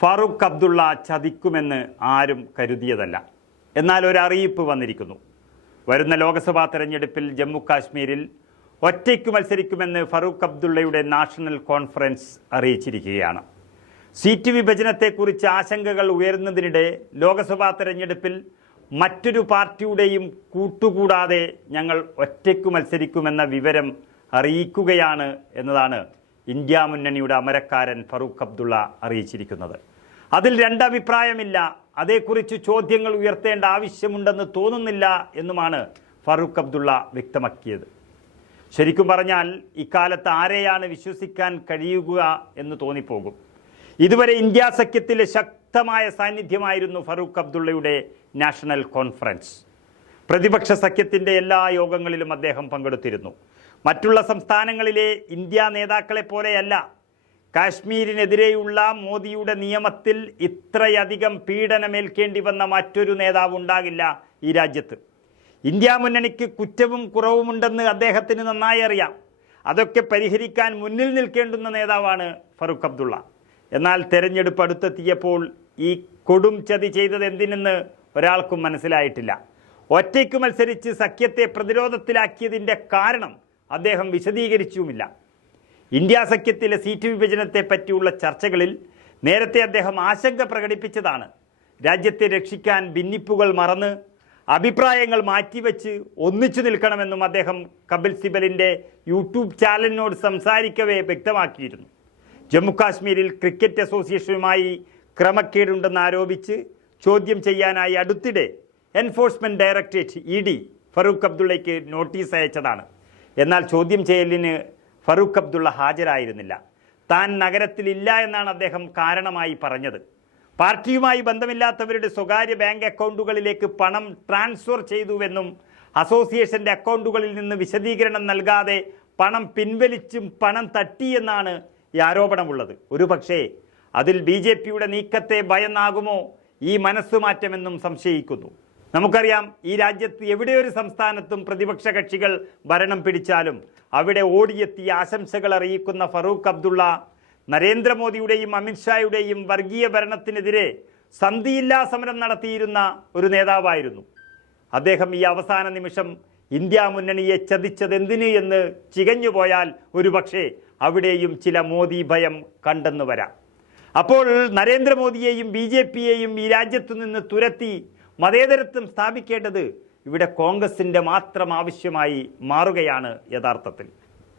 ഫാറൂഖ് അബ്ദുള്ള ചതിക്കുമെന്ന് ആരും കരുതിയതല്ല. എന്നാൽ ഒരു അറിയിപ്പ് വന്നിരിക്കുന്നു. വരുന്ന ലോക്സഭാ തെരഞ്ഞെടുപ്പിൽ ജമ്മു കാശ്മീരിൽ ഒറ്റയ്ക്ക് മത്സരിക്കുമെന്ന് ഫറൂഖ് അബ്ദുള്ളയുടെ നാഷണൽ കോൺഫറൻസ് അറിയിച്ചിരിക്കുകയാണ്. സീറ്റ് വിഭജനത്തെക്കുറിച്ച് ആശങ്കകൾ ഉയരുന്നതിനിടെ ലോക്സഭാ തെരഞ്ഞെടുപ്പിൽ മറ്റൊരു പാർട്ടിയുടെയും കൂട്ടുകൂടാതെ ഞങ്ങൾ ഒറ്റയ്ക്ക് മത്സരിക്കുമെന്ന വിവരം അറിയിക്കുകയാണ് എന്നതാണ് ഇന്ത്യ മുന്നണിയുടെ അമരക്കാരൻ ഫറൂഖ് അബ്ദുള്ള അറിയിച്ചിരിക്കുന്നത്. അതിൽ രണ്ടഭിപ്രായമില്ല. അതേക്കുറിച്ച് ചോദ്യങ്ങൾ ഉയർത്തേണ്ട ആവശ്യമുണ്ടെന്ന് തോന്നുന്നില്ല എന്നുമാണ് ഫറൂഖ് അബ്ദുള്ള വ്യക്തമാക്കിയത്. ശരിക്കും പറഞ്ഞാൽ ഇക്കാലത്ത് ആരെയാണ് വിശ്വസിക്കാൻ കഴിയുക എന്ന് തോന്നിപ്പോകും. ഇതുവരെ ഇന്ത്യ സഖ്യത്തിലെ ശക്തമായ സാന്നിധ്യമായിരുന്നു ഫറൂഖ് അബ്ദുള്ളയുടെ നാഷണൽ കോൺഫറൻസ്. പ്രതിപക്ഷ സഖ്യത്തിന്റെ എല്ലാ യോഗങ്ങളിലും അദ്ദേഹം പങ്കെടുത്തിരുന്നു. മറ്റുള്ള സംസ്ഥാനങ്ങളിലെ ഇന്ത്യ നേതാക്കളെ പോലെയല്ല. കാശ്മീരിനെതിരെയുള്ള മോദിയുടെ നിയമത്തിൽ ഇത്രയധികം പീഡനമേൽക്കേണ്ടി വന്ന മറ്റൊരു നേതാവ് ഉണ്ടാകില്ല ഈ രാജ്യത്ത്. ഇന്ത്യ മുന്നണിക്ക് കുറ്റവും കുറവുമുണ്ടെന്ന് അദ്ദേഹത്തിന് നന്നായി അറിയാം. അതൊക്കെ പരിഹരിക്കാൻ മുന്നിൽ നിൽക്കേണ്ടുന്ന നേതാവാണ് ഫറൂഖ് അബ്ദുള്ള. എന്നാൽ തെരഞ്ഞെടുപ്പ് അടുത്തെത്തിയപ്പോൾ ഈ കൊടും ചതി ചെയ്തത് എന്തിനെന്ന് ഒരാൾക്കും മനസ്സിലായിട്ടില്ല. ഒറ്റയ്ക്ക് മത്സരിച്ച് സഖ്യത്തെ പ്രതിരോധത്തിലാക്കിയതിന്റെ കാരണം അദ്ദേഹം വിശദീകരിച്ചുമില്ല. ഇന്ത്യ സഖ്യത്തിലെ സീറ്റ് വിഭജനത്തെ പറ്റിയുള്ള ചർച്ചകളിൽ നേരത്തെ അദ്ദേഹം ആശങ്ക പ്രകടിപ്പിച്ചതാണ്. രാജ്യത്തെ രക്ഷിക്കാൻ ഭിന്നിപ്പുകൾ മറന്ന് അഭിപ്രായങ്ങൾ മാറ്റിവെച്ച് ഒന്നിച്ചു നിൽക്കണമെന്നും അദ്ദേഹം കപിൽ സിബലിന്റെ യൂട്യൂബ് ചാനലിനോട് സംസാരിക്കവേ വ്യക്തമാക്കിയിരുന്നു. ജമ്മുകാശ്മീരിൽ ക്രിക്കറ്റ് അസോസിയേഷനുമായി ക്രമക്കേടുണ്ടെന്ന് ആരോപിച്ച് ചോദ്യം ചെയ്യാനായി അടുത്തിടെ enforcement directorate E D Farooq അബ്ദുള്ളയ്ക്ക് notice അയച്ചതാണ്. എന്നാൽ ചോദ്യം ചെയ്യലിന് ഫറൂഖ് അബ്ദുള്ള ഹാജരായിരുന്നില്ല. താൻ നഗരത്തിലില്ല എന്നാണ് അദ്ദേഹം കാരണമായി പറഞ്ഞത്. പാർട്ടിയുമായി ബന്ധമില്ലാത്തവരുടെ സ്വകാര്യ ബാങ്ക് അക്കൗണ്ടുകളിലേക്ക് പണം ട്രാൻസ്ഫർ ചെയ്തുവെന്നും അസോസിയേഷന്റെ അക്കൗണ്ടുകളിൽ നിന്ന് വിശദീകരണം നൽകാതെ പണം പിൻവലിച്ചും പണം തട്ടിയെന്നാണ് ഈ ആരോപണമുള്ളത്. ഒരു പക്ഷേ അതിൽ ബി ജെ പിയുടെ നീക്കത്തെ ഭയന്നാകുമോ? ഈ മനസ്സുമാറ്റമെന്നും സംശയിക്കുന്നു. നമുക്കറിയാം ഈ രാജ്യത്ത് എവിടെയൊരു സംസ്ഥാനത്തും പ്രതിപക്ഷ കക്ഷികൾ ഭരണം പിടിച്ചാലും അവിടെ ഓടിയെത്തി ആശംസകൾ അറിയിക്കുന്ന ഫറൂഖ് അബ്ദുള്ള നരേന്ദ്രമോദിയുടെയും അമിത്ഷായുടെയും വർഗീയ ഭരണത്തിനെതിരെ സന്ധിയില്ലാ സമരം നടത്തിയിരുന്ന ഒരു നേതാവായിരുന്നു. അദ്ദേഹം ഈ അവസാന നിമിഷം ഇന്ത്യ മുന്നണിയെ ചതിച്ചത് എന്തിന് എന്ന് ചികഞ്ഞു പോയാൽ ഒരുപക്ഷെ അവിടെയും ചില മോദി ഭയം കണ്ടെന്ന് വരാം. അപ്പോൾ നരേന്ദ്രമോദിയെയും ബി ജെ പിയെയും ഈ രാജ്യത്തു നിന്ന് തുരത്തി മതേതരത്വം സ്ഥാപിക്കേണ്ടത് ഇവിടെ കോൺഗ്രസിന്റെ മാത്രം ആവശ്യമായി മാറുകയാണ് യഥാർത്ഥത്തിൽ.